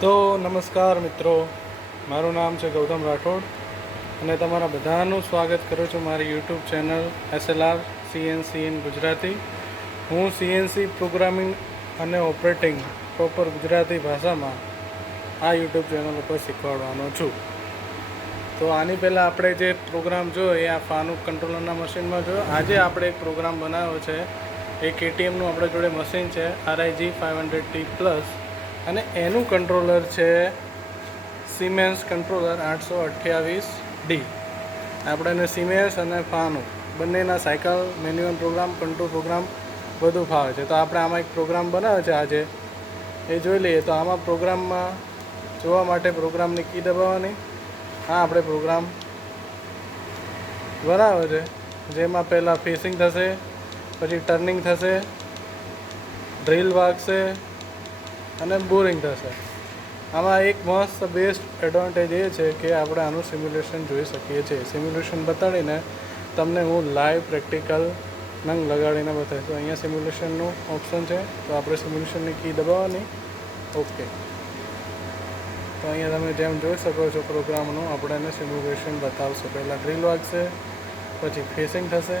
તો નમસ્કાર મિત્રો, મારું નામ છે ગૌતમ રાઠોડ અને તમારા બધાનું સ્વાગત કરું છું મારી YouTube channel SLR CNC in Gujarati. હું CNC પ્રોગ્રામિંગ અને ઓપરેટિંગ પ્રોપર ગુજરાતી ભાષામાં આ યુટ્યુબ ચેનલ ઉપર શીખવાડવાનો છું. તો આની પહેલાં આપણે જે પ્રોગ્રામ જોયો એ આ ફાનુક કંટ્રોલરના મશીનમાં જોયો. આજે આપણે એક પ્રોગ્રામ બનાવ્યો છે. એ KTMનું આપણા જોડે મશીન છે RIG 500T+, અને એનું કંટ્રોલર છે સિમેન્સ કંટ્રોલર 828D. આપણે એને સિમેન્સ અને ફાનુક બંનેના cycle, manual program, control program બધું ફાવે છે. તો આપણે આમાં એક પ્રોગ્રામ બનાવ્યો છે આજે, એ જોઈ લઈએ. તો આમાં પ્રોગ્રામમાં જોવા માટે પ્રોગ્રામની કી દબાવવાની. હા, આપણે પ્રોગ્રામ બનાવ્યો છે જેમાં પહેલાં ફેસિંગ થશે, પછી ટર્નિંગ થશે, ડ્રીલ વાગશે અને બોરિંગ થશે. આમાં એક મસ્ત બેસ્ટ એડવાન્ટેજ એ છે કે આપણે આનું સિમ્યુલેશન જોઈ શકીએ છીએ. સિમ્યુલેશન બતાડીને તમને હું લાઈવ પ્રેક્ટિકલ નંગ લગાડીને બતાવીશ. તો અહીંયા સિમ્યુલેશનનું ઓપ્શન છે, તો આપણે સિમ્યુલેશનની કી દબાવવાની. ઓકે, તો અહીંયા તમે જેમ જોઈ શકો છો પ્રોગ્રામનું આપણે એને સિમ્યુલેશન બતાવશે. પહેલાં ડ્રીલ વાગશે, પછી ફેસિંગ થશે.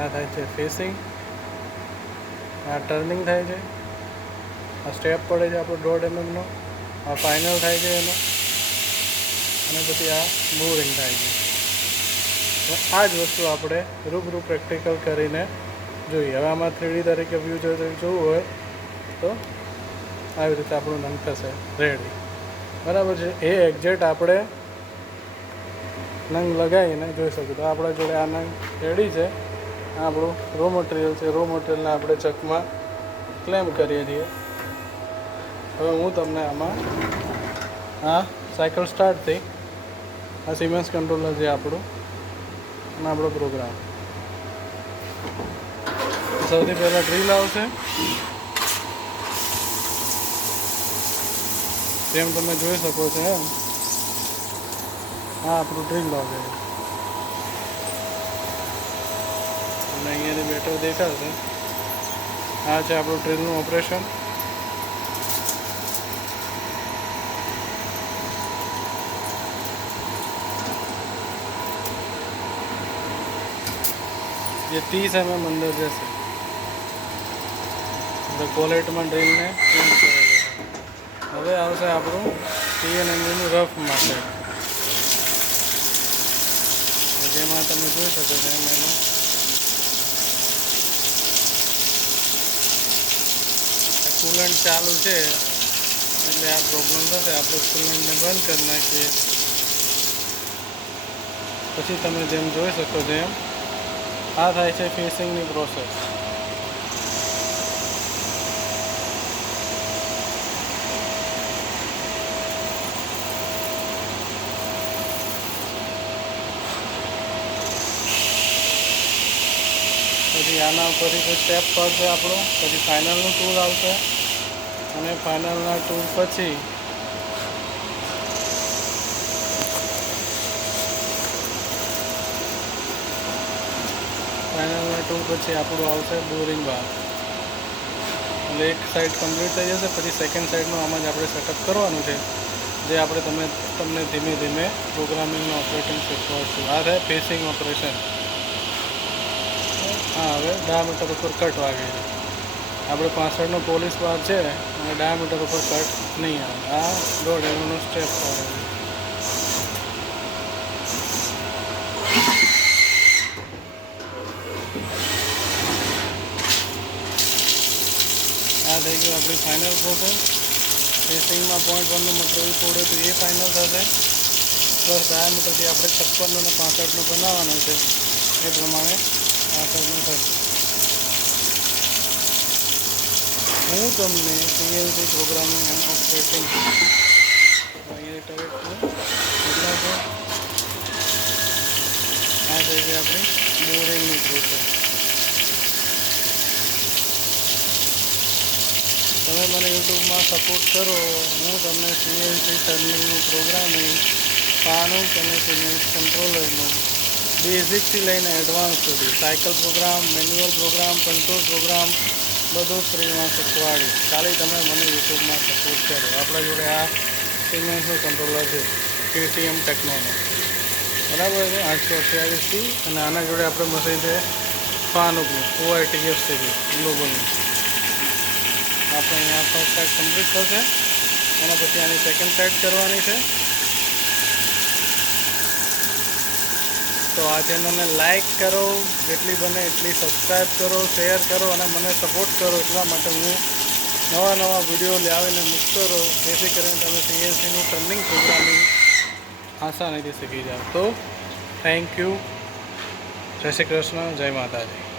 આ થાય છે ફેસિંગ, આ ટર્નિંગ થાય છે, આ સ્ટેપ પડે છે આપણો 1.5 mm નો, આ ફાઇનલ થાય છે એનો, અને પછી આ બોરિંગ થાય છે. તો આ જ વસ્તુ આપણે રૂબરૂ પ્રેક્ટિકલ કરીને જોઈએ. હવે આમાં 3D તરીકે વ્યૂ જોવું હોય તો આવી રીતે આપણું નંગ થશે રેડી. બરાબર છે. એ એક્ઝેક્ટ આપણે નંગ લગાવીને જોઈ શકીએ. તો આપણા જોડે આ નંગ રેડી છે. આ આપણું રો મટીરિયલ છે. રો મટીરિયલને આપણે ચકમાં ક્લેમ કરીએ છીએ. હવે હું તમને આમાં આ સાયકલ સ્ટાર્ટ થઈ, આ સિમેન્સ કંટ્રોલર છે આપણું અને આપણો પ્રોગ્રામ. સૌથી પહેલાં ડ્રીલ આવશે, જેમ તમે જોઈ શકો છો એમ. આ આપણું ડ્રીલ આવશે અને અહીંયાથી બેટર દેખાશે. આ છે આપણું ડ્રીલનું ઓપરેશન. જે 30 mm અંદર જશે. આપણે કોલેટમાં ડ્રીલને ચેન્જ કરેલું છે. હવે આવશે આપણું TNMનું રફ માટે, જેમાં તમે જોઈ શકો છો એમ એનું કુલન્ટ ચાલુ છે એટલે આ પ્રોબ્લેમ થશે. આપણે કુલન્ટને બંધ કરી નાખીએ. પછી તમે જેમ જોઈ શકો છો એમ આ થાય છે ફેસિંગની પ્રોસેસ. પછી આના ઉપરથી કોઈ સ્ટેપ પડશે આપણો, પછી ફાઇનલનું ટૂલ આવશે અને ફાઇનલના ટૂલ પછી આપણું આવશે બોરિંગ બાર. એટલે એક સાઈડ કમ્પ્લીટ થઈ જશે. પછી સેકન્ડ સાઈડનું આમાં જ આપણે સેટઅપ કરવાનું છે, જે આપણે તમને ધીમે ધીમે પ્રોગ્રામિંગનું ઓપરેટિંગ શીખવાડશું. આ થાય ફેસિંગ ઓપરેશન. હા, હવે ડાયામીટર ઉપર કટ વાગે છે. આપણે 65નો પોલીસ બાર છે અને ડાયામીટર ઉપર કટ નહીં આવે. આ 1.5 mm નો સ્ટેપ આવે છે. આ થઈ ગયું આપણી ફાઇનલ પ્રોસેસ. ફેસિંગમાં 0.1નું મટીરિયલ છોડે તો એ ફાઇનલ થશે. પ્લસ ડાયામીટરથી આપણે 56 અને 65નો બનાવવાનો છે, એ પ્રમાણે 65નું થશે. હું તમને CNC પ્રોગ્રામિંગ અને ઓપરેટિંગ અહીંયા ટરેટનું કેટલા છે. આ થઈ ગઈ આપણી બોરિંગની પ્રોસેસ. તમે મને યુટ્યુબમાં સપોર્ટ કરો. હું તમને CNC ટર્નિંગનું પ્રોગ્રામિંગ, ફાનુક અને સિમેન્સ કંટ્રોલરનું બેઝિકથી લઈને એડવાન્સ સુધી cycle program, manual program, control program બધું ફ્રીમાં શીખવાડીશ. ખાલી તમે મને યુટ્યુબમાં સપોર્ટ કરો. આપણા જોડે આ સિમેન્સનું કંટ્રોલર છે KTM ટેકનોનું, બરાબર છે, 828 અને આના જોડે આપણે મશીન છે ફાનુકનું OITF સિરીઝ ગ્લોબલનું. આપણે અહીંયા ફર્સ્ટ સાઇડ કમ્પ્લીટ થશે, એના પછી આની સેકન્ડ સાઇડ કરવાની છે. તો આ ચેનલને લાઈક કરો, જેટલી બને એટલી સબસ્ક્રાઈબ કરો, શેર કરો અને મને સપોર્ટ કરો. એટલા માટે હું નવા વિડીયો લાવીને મૂકતો રહું, જેથી કરીને તમે CNCનું ટર્નિંગ પ્રોગ્રામિંગ આસાનીથી શીખી જાઓ. તો થેન્ક યુ. જય શ્રી કૃષ્ણ, જય માતાજી.